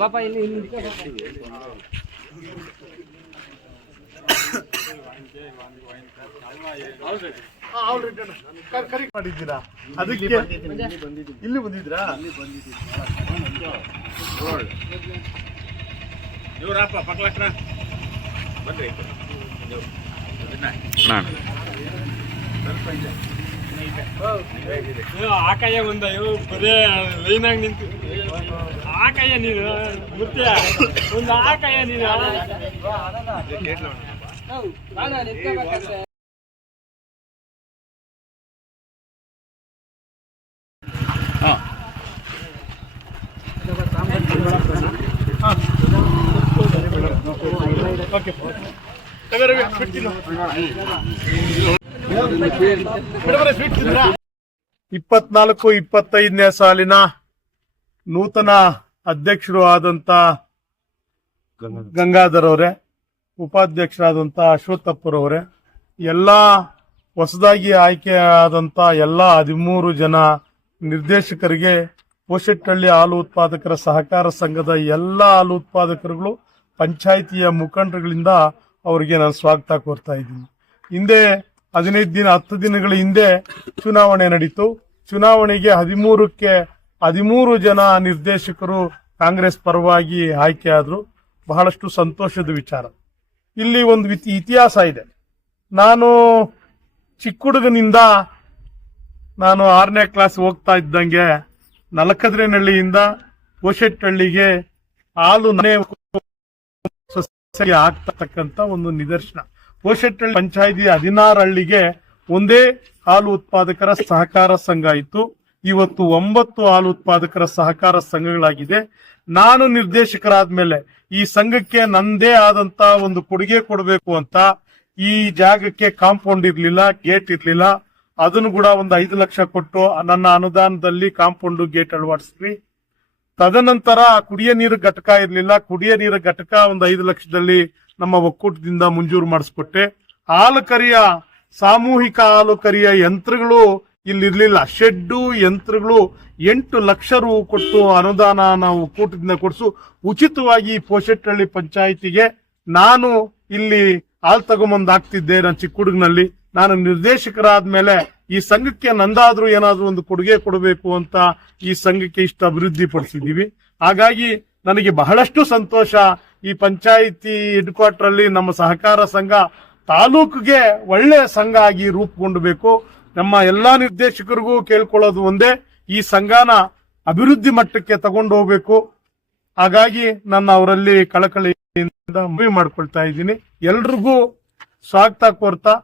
ಬಾಪ ಇಲ್ಲಿ ಮಾಡಿದ್ದೀರಾ? ಅದಕ್ಕೆ ಇಲ್ಲಿ ಬಂದಿದ್ರಾ? ಇವರಪ್ಪ ಪಕ್ಕಲಕ್ರ ಬನ್ರಿ. ಆಕಾಯ ಬಂದ ಇವು ಬರೇ ಲೈನಾಗಿ ನಿಂತು ಆಕಾಯ ನೀನು ಮುತ್ಯ ಒಂದು ಆಕಾಯ ನೀನು ಓಕೆ 24-25ನೇ ಸಾಲಿನ ನೂತನ ಅಧ್ಯಕ್ಷರು ಆದಂತ ಗಂಗಾಧರ್ ಅವರೇ, ಉಪಾಧ್ಯಕ್ಷರಾದಂತ ಅಶ್ವತ್ಥಪ್ಪರವರೇ, ಎಲ್ಲಾ ಹೊಸದಾಗಿ ಆಯ್ಕೆಯಾದಂತ ಎಲ್ಲಾ 13 ಜನ ನಿರ್ದೇಶಕರಿಗೆ ಪೋಷೆಟ್ಟಹಳ್ಳಿ ಹಾಲು ಉತ್ಪಾದಕರ ಸಹಕಾರ ಸಂಘದ ಎಲ್ಲಾ ಹಾಲು ಉತ್ಪಾದಕರುಗಳು, ಪಂಚಾಯಿತಿಯ ಮುಖಂಡರುಗಳಿಂದ ಅವರಿಗೆ ನಾನು ಸ್ವಾಗತ ಕೋರ್ತಾ ಇದ್ದೀನಿ. ಹಿಂದೆ 10 ದಿನಗಳ ಹಿಂದೆ ಚುನಾವಣೆ ನಡೀತು. ಚುನಾವಣೆಗೆ 13 ಜನ ನಿರ್ದೇಶಕರು ಕಾಂಗ್ರೆಸ್ ಪರವಾಗಿ ಆಯ್ಕೆಯಾದ್ರು. ಬಹಳಷ್ಟು ಸಂತೋಷದ ವಿಚಾರ. ಇಲ್ಲಿ ಒಂದು ಇತಿಹಾಸ ಇದೆ. ನಾನು ಚಿಕ್ಕ ಹುಡುಗನಿಂದ ನಾನು 6ನೇ ಕ್ಲಾಸ್ ಹೋಗ್ತಾ ಇದ್ದಂಗೆ ನಲಕದ್ರೆನಹಳ್ಳಿಯಿಂದ ಪೋಷೆಟ್ಟಹಳ್ಳಿಗೆ ಹಾಲು ಆಗ್ತಕ್ಕಂತ ಒಂದು ನಿದರ್ಶನ. ಪೋಷೆಟ್ಟಹಳ್ಳಿ ಪಂಚಾಯಿತಿ 16 ಹಳ್ಳಿಗೆ ಒಂದೇ ಹಾಲು ಉತ್ಪಾದಕರ ಸಹಕಾರ ಸಂಘ ಇತ್ತು. ಇವತ್ತು 9 ಹಾಲು ಉತ್ಪಾದಕರ ಸಹಕಾರ ಸಂಘಗಳಾಗಿದೆ. ನಾನು ನಿರ್ದೇಶಕರಾದ್ಮೇಲೆ ಈ ಸಂಘಕ್ಕೆ ನಂದೇ ಆದಂತ ಒಂದು ಕೊಡುಗೆ ಕೊಡಬೇಕು ಅಂತ ಈ ಜಾಗಕ್ಕೆ ಕಾಂಪೌಂಡ್ ಇರ್ಲಿಲ್ಲ, ಗೇಟ್ ಇರ್ಲಿಲ್ಲ. ಅದನ್ನು ಕೂಡ ಒಂದು 5 ಲಕ್ಷ ಕೊಟ್ಟು ನನ್ನ ಅನುದಾನದಲ್ಲಿ ಕಾಂಪೌಂಡ್ ಗೇಟ್ ಅಳವಡಿಸಿದ್ವಿ. ತದನಂತರ ಕುಡಿಯ ನೀರು ಘಟಕ ಇರ್ಲಿಲ್ಲ. ಕುಡಿಯ ನೀರು ಘಟಕ ಒಂದು 5 ಲಕ್ಷದಲ್ಲಿ ನಮ್ಮ ಒಕ್ಕೂಟದಿಂದ ಮಂಜೂರು ಮಾಡಿಸ್ಕೊಟ್ಟೆ. ಹಾಲು ಕರಿಯ ಸಾಮೂಹಿಕ ಹಾಲು ಕರಿಯ ಯಂತ್ರಗಳು ಇಲ್ಲಿರ್ಲಿಲ್ಲ. ಶೆಡ್ಡು ಯಂತ್ರಗಳು 8 ಲಕ್ಷ ರು ಕೊಟ್ಟು ಅನುದಾನ ನಾವು ಒಕ್ಕೂಟದಿಂದ ಕೊಡಿಸು ಉಚಿತವಾಗಿ ಪೋಷೆಟ್ಟಹಳ್ಳಿ ಪಂಚಾಯಿತಿಗೆ ನಾನು ಇಲ್ಲಿ ಹಾಲು ತಗೊಂಬಂದ್ ಹಾಕ್ತಿದ್ದೆ. ನಾನು ಚಿಕ್ಕ ಹುಡುಗನಲ್ಲಿ ನಾನು ನಿರ್ದೇಶಕರಾದ್ಮೇಲೆ ಈ ಸಂಘಕ್ಕೆ ನಂದಾದ್ರೂ ಏನಾದ್ರೂ ಒಂದು ಕೊಡುಗೆ ಕೊಡಬೇಕು ಅಂತ ಈ ಸಂಘಕ್ಕೆ ಇಷ್ಟು ಅಭಿವೃದ್ಧಿ ಪಡಿಸಿದೀವಿ. ಹಾಗಾಗಿ ನನಗೆ ಬಹಳಷ್ಟು ಸಂತೋಷ. ಈ ಪಂಚಾಯಿತಿ ಹೆಡ್ ಕ್ವಾರ್ಟರ್ ಅಲ್ಲಿ ನಮ್ಮ ಸಹಕಾರ ಸಂಘ ತಾಲೂಕಿಗೆ ಒಳ್ಳೆ ಸಂಘ ಆಗಿ ರೂಪುಗೊಂಡಬೇಕು. ನಮ್ಮ ಎಲ್ಲಾ ನಿರ್ದೇಶಕರಿಗೂ ಕೇಳ್ಕೊಳ್ಳೋದು ಒಂದೇ, ಈ ಸಂಘನ ಅಭಿವೃದ್ಧಿ ಮಟ್ಟಕ್ಕೆ ತಗೊಂಡು ಹೋಗ್ಬೇಕು. ಹಾಗಾಗಿ ನನ್ನ ಅವರಲ್ಲಿ ಕಳಕಳಿಯಿಂದ ಮನವಿ ಮಾಡ್ಕೊಳ್ತಾ ಇದ್ದೀನಿ. ಎಲ್ರಿಗೂ ಸ್ವಾಗತ ಕೋರ್ತಾ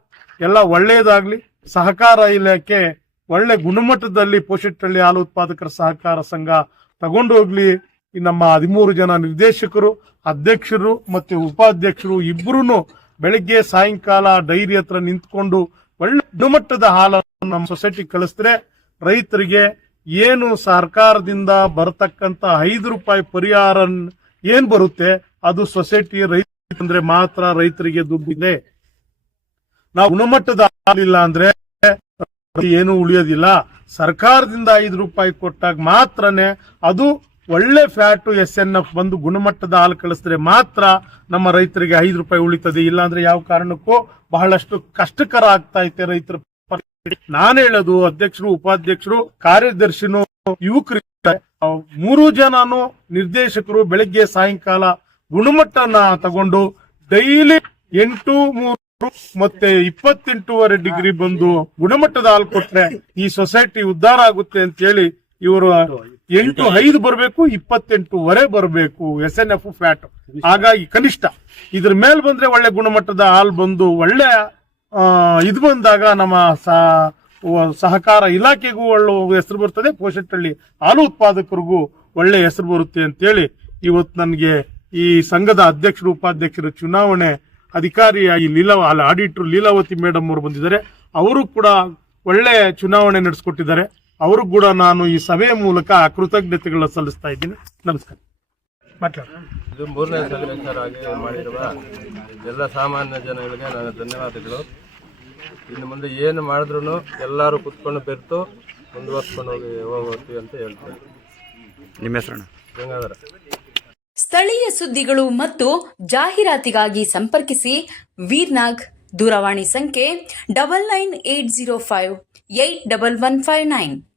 ಎಲ್ಲ ಒಳ್ಳೆಯದಾಗ್ಲಿ. ಸಹಕಾರ ಇಲಾಖೆ ಒಳ್ಳೆ ಗುಣಮಟ್ಟದಲ್ಲಿ ಪೋಷೆಟ್ಟಹಳ್ಳಿ ಹಾಲು ಉತ್ಪಾದಕರ ಸಹಕಾರ ಸಂಘ ತಗೊಂಡು ಹೋಗ್ಲಿ. ನಮ್ಮ 13 ಜನ ನಿರ್ದೇಶಕರು, ಅಧ್ಯಕ್ಷರು ಮತ್ತೆ ಉಪಾಧ್ಯಕ್ಷರು ಇಬ್ಬರೂ ಬೆಳಿಗ್ಗೆ ಸಾಯಂಕಾಲ ಡೈರಿ ಹತ್ರ ನಿಂತ್ಕೊಂಡು ಒಳ್ಳೆ ಗುಣಮಟ್ಟದ ಹಾಲನ್ನು ನಮ್ಮ ಸೊಸೈಟಿ ಕಳಿಸಿದ್ರೆ ರೈತರಿಗೆ ಏನು ಸರ್ಕಾರದಿಂದ ಬರತಕ್ಕಂತ 5 ರೂಪಾಯಿ ಪರಿಹಾರ ಏನ್ ಬರುತ್ತೆ ಅದು ಸೊಸೈಟಿ ರೈತ ಅಂದ್ರೆ ಮಾತ್ರ ರೈತರಿಗೆ ದುಡ್ಡಿದೆ. ನಾವು ಗುಣಮಟ್ಟದ ಹಾಲಿಲ್ಲ ಅಂದ್ರೆ ಏನು ಉಳಿಯೋದಿಲ್ಲ. ಸರ್ಕಾರದಿಂದ 5 ರೂಪಾಯಿ ಕೊಟ್ಟಾಗ ಮಾತ್ರನೇ ಅದು ಒಳ್ಳೆ ಫ್ಯಾಟು SNF ಬಂದು ಗುಣಮಟ್ಟದ ಹಾಲು ಕಳಿಸಿದ್ರೆ ಮಾತ್ರ ನಮ್ಮ ರೈತರಿಗೆ 5 ರೂಪಾಯಿ ಉಳಿತದೆ. ಇಲ್ಲಾಂದ್ರೆ ಯಾವ ಕಾರಣಕ್ಕೂ ಬಹಳಷ್ಟು ಕಷ್ಟಕರ ಆಗ್ತಾ ಐತೆ ರೈತರ. ನಾನು ಹೇಳೋದು ಅಧ್ಯಕ್ಷರು, ಉಪಾಧ್ಯಕ್ಷರು, ಕಾರ್ಯದರ್ಶಿನು, ಯುವಕರು 3 ಜನನು ನಿರ್ದೇಶಕರು ಬೆಳಗ್ಗೆ ಸಾಯಂಕಾಲ ಗುಣಮಟ್ಟನ ತಗೊಂಡು ಡೈಲಿ 8-3 ಮತ್ತೆ 28.5 ಡಿಗ್ರಿ ಬಂದು ಗುಣಮಟ್ಟದ ಹಾಲು ಕೊಟ್ರೆ ಈ ಸೊಸೈಟಿ ಉದ್ಧಾರ ಆಗುತ್ತೆ ಅಂತ ಹೇಳಿ ಇವರು 8-5 ಬರಬೇಕು, 28 ಬರಬೇಕು SNF ಫ್ಯಾಟ್. ಹಾಗಾಗಿ ಕನಿಷ್ಠ ಇದ್ರ ಮೇಲ್ ಬಂದ್ರೆ ಒಳ್ಳೆ ಗುಣಮಟ್ಟದ ಹಾಲು ಬಂದು ಒಳ್ಳೆ ಇದು ಬಂದಾಗ ನಮ್ಮ ಸಹಕಾರ ಇಲಾಖೆಗೂ ಒಳ್ಳೆ ಹೆಸರು ಬರ್ತದೆ, ಪೋಷೆಟ್ಟಹಳ್ಳಿ ಹಾಲು ಉತ್ಪಾದಕರಿಗೂ ಒಳ್ಳೆ ಹೆಸರು ಬರುತ್ತೆ ಅಂತೇಳಿ ಇವತ್ತು ನನಗೆ ಈ ಸಂಘದ ಅಧ್ಯಕ್ಷರು ಉಪಾಧ್ಯಕ್ಷರು ಚುನಾವಣೆ ಅಧಿಕಾರಿಯಾಗಿ ಆಡಿಟರ್ ಲೀಲಾವತಿ ಮೇಡಮ್ ಅವರು ಬಂದಿದ್ದಾರೆ. ಅವರು ಕೂಡ ಒಳ್ಳೆ ಚುನಾವಣೆ ನಡೆಸಿಕೊಟ್ಟಿದ್ದಾರೆ. ಅವರು ಕೂಡ ನಾನು ಈ ಸಭೆಯ ಮೂಲಕ ಕೃತಜ್ಞತೆಗಳನ್ನ ಸಲ್ಲಿಸ್ತಾ ಇದ್ದೀನಿ. ನಮಸ್ಕಾರ. ಇದು 3ನೇ ಸಲ ಆಗಿ ಮಾಡಿರುವ ಎಲ್ಲ ಸಾಮಾನ್ಯ ಜನಗಳಿಗೆ ನನ್ನ ಧನ್ಯವಾದಗಳು. ಇನ್ನು ಮುಂದೆ ಏನು ಮಾಡಿದ್ರು ಎಲ್ಲರೂ ಕುತ್ಕೊಂಡು ಬೆರೆತು ಮುಂದುವರ್ಸ್ಕೊಂಡು ಹೋಗ್ತೀವಿ ಅಂತ ಹೇಳ್ತಾರೆ. ನಿಮ್ಮ ಹೆಸರಣ್ಣ? ಗಂಗಾಧರ. ಸ್ಥಳೀಯ ಸುದ್ದಿಗಳು ಮತ್ತು ಜಾಹೀರಾತಿಗಾಗಿ ಸಂಪರ್ಕಿಸಿ ವೀರ್ನಾಗ್. ದೂರವಾಣಿ ಸಂಖ್ಯೆ 9980581159.